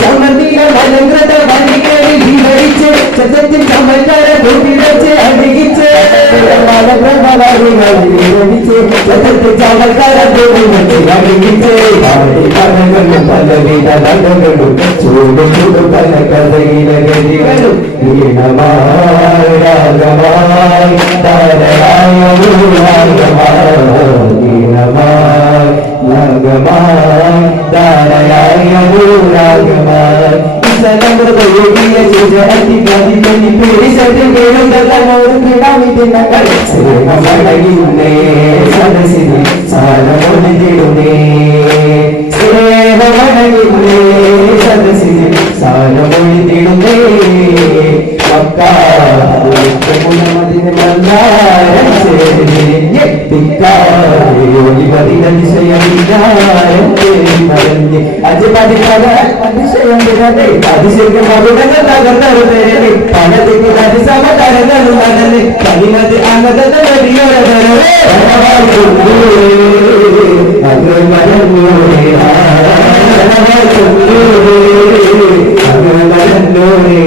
ചമന്തികൾ അലങ്കൃത വഴികളിൽ വിവരിച്ച് ചതത്തിൽ ചമൽക്കാര കൂട്ടിവെച്ച് അടിയിച്ച് ചതത്തിൽ ചമൽക്കാര കൂട്ടിവെച്ച് അടിയിച്ച് പലവിധ നടകളും ചൂട് ചൂട് പല കഥയില ഗതികളും ഈണമായി രാഗമായി താരയായ ഈണമായി രാഗമായി താരയായ രാഗമായി ോടിയ ചേച്ചി കതി കനി പേരിച്ചത് കേടുന്നോട് സ്നേഹമടയുന്നേ സദസ്സിന് സാരമൊഴിതിടുന്നേ സ്നേഹമടയുന്നേ സദസ്സിന് സാരമൊഴിതിടുന്നേ അതിശയം മറുടങ്ങൾ തകർന്നേ പലതിന് അതിസമതരങ്ങളും നടന്ന് പതിമത് അനതയോരേ അത് മരന്നോരേ മരന്നോരേ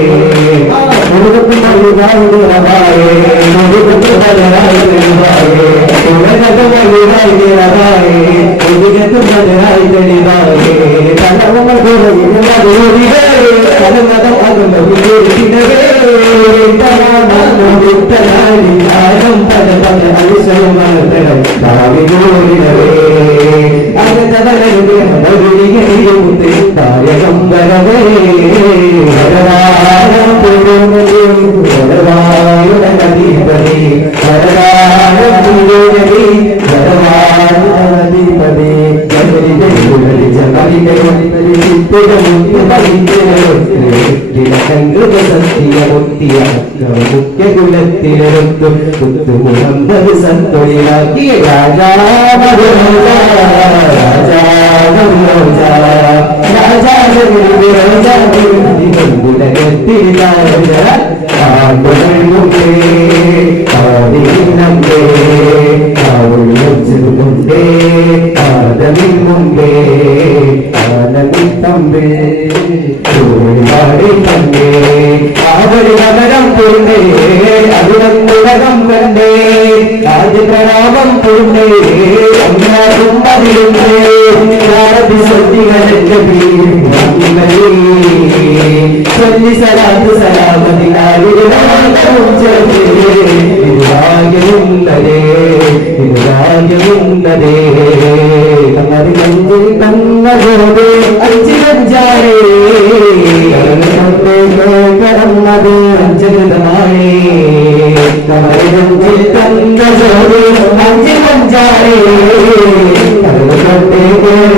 മുഖ്യകുലത്തിലെടുത്തു മുഹമ്മദ് സത്തൊഴിലാക്കിയ അവരിടകം പൂണ്ടേ അതിരം കണ്ടേ ആദ്യപ്രണാമം പൂണ്ടേ അമ്മാതും അതിലുണ്ടേ സത്യങ്ങളെന്റെ ചൊല്ലി സലാത്ത് സലാമതിനാലുന്നതേ ഇതുരാഗ്യമുന്നതേ നെഞ്ചിൽ തന്നതോടെ അഞ്ചിലഞ്ചാരേ കടന്നത് അഞ്ചകൃതമാണേ നെഞ്ചിൽ തന്നതോടെ അഞ്ചിലഞ്ചാരേ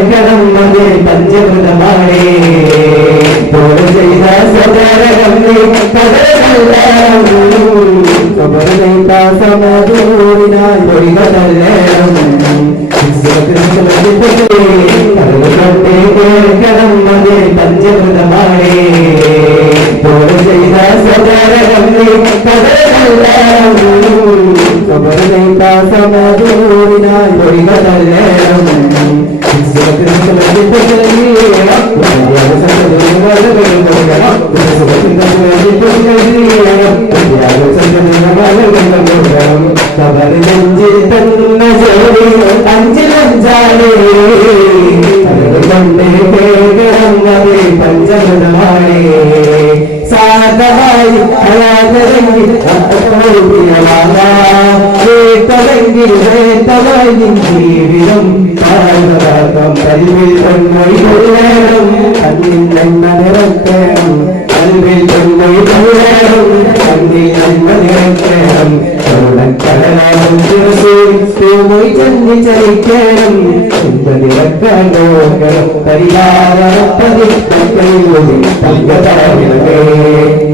കടന്നത് പഞ്ചകൃതമാണേ തോട് ചെയ്ത സദരകം സമൂരിനായി ഒഴികതല്ലേണം കടന്നത് പഞ്ചകൃതമാണേ തോട് ചെയ്ത സദരകം സമൂരിനായി ഒഴികതല്ലേണം പഞ്ചകൃതമാണേ സാധമായി കേട്ടതെങ്കിൽ വേണ്ടമായി ജീവിതം കൽവിൽ പൊന്മൊഴി കൊള്ളേണം കണ്ണിൽ നന്മ നിറയ്ക്കണം കൽവിൽ പൊന്മൊഴി കൊള്ളേണം കണ്ണിൽ നന്മ നിറയ്ക്കണം കടലാകും പൂമൊഴി ചന്നി ചലിക്കണം ചിന്ത നിറക്കാൻ നോക്കണം പരിഹാരപ്പതി പങ്കതാവിളവേ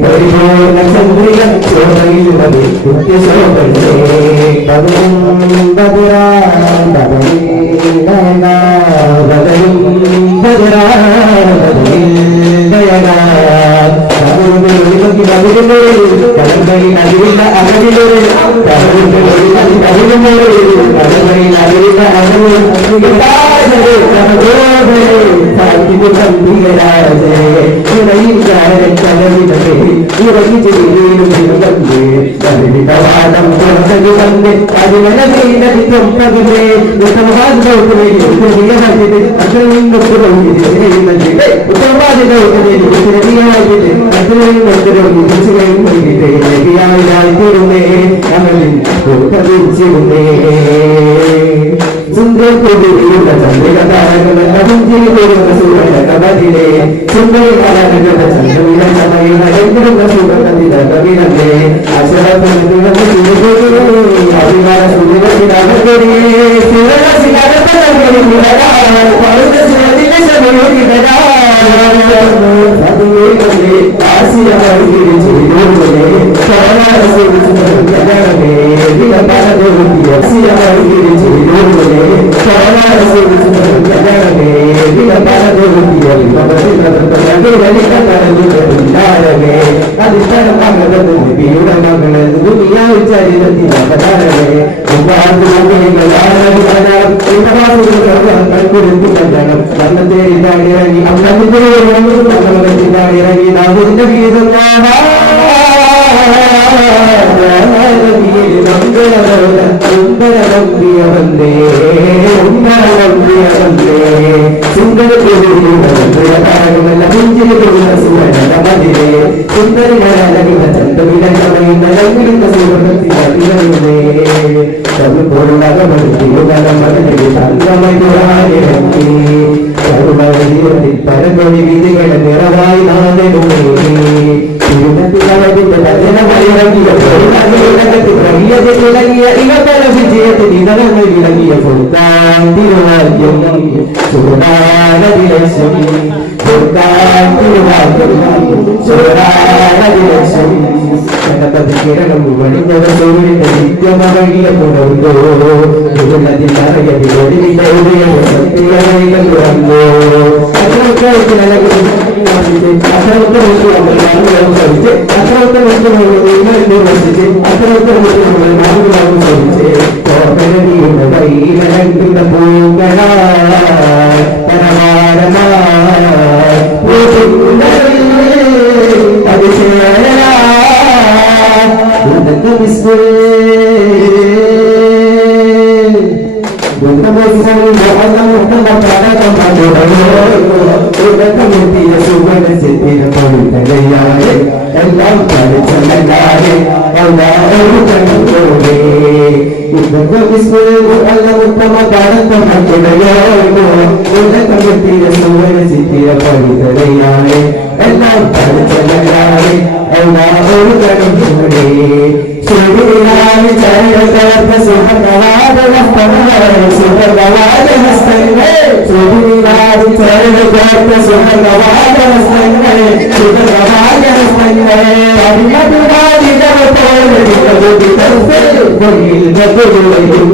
പരിപൂർണ ചന്ദ്രിക ശോഭയിലുള്ളത് നിത്യശോഭനേ ബദലും ബദരാ ബദലും ബദരാ തമ്പികരാജേ ഇറയിൽ കലവിടേ ഇറങ്ങി ചെടിയിലും തിരുവന്നേ കവിതവാദം പുറത്തകി വന്ന് അതിനീനതിത്വം പകലേ ഉത്തമവാദികൗകലേ അത്രയും സുന്ദരൂല ചന്ദ്രിക താരകമെന്ന സുന്ദരകവതിലെ സുന്ദരി കാലഘട്ട ചന്ദ്രവില സമയം സുഖത്തിലെ അക്ഷരപുര അഭിമാന പരമൊഴി വിധികളെ നിറവായി വിളങ്ങിയ ഇവതര വിജയത്തിന് ഇതരങ്ങൾ വിളങ്ങിയ കൊടുക്കാൻ തിരുവാദ്യം സുരാനദിലക്ഷം കൊടുക്കാൻ തിരുവാദ്യം സുരാനദിലക്ഷം കിരണം വണിഞ്ഞവ സൂര്യന്റെ നിത്യമഴകിയ പുറന്തോ സത്യവഴികൾ തുറന്നോ എല്ലാം പഠിച്ചല്ലാതെ ഉത്തമ പാടത്തം പഠിത്തതയാണ് എല്ലാം പഠിച്ചല്ലാതെ ഒരു കണക്കൂടെ സുഖിലായി ചരകർത്ത സുഖവാദ സുഖവാദ സുഖിലായി ചരകർത്ത സുഖവാദ സുഖവാദ പോലെ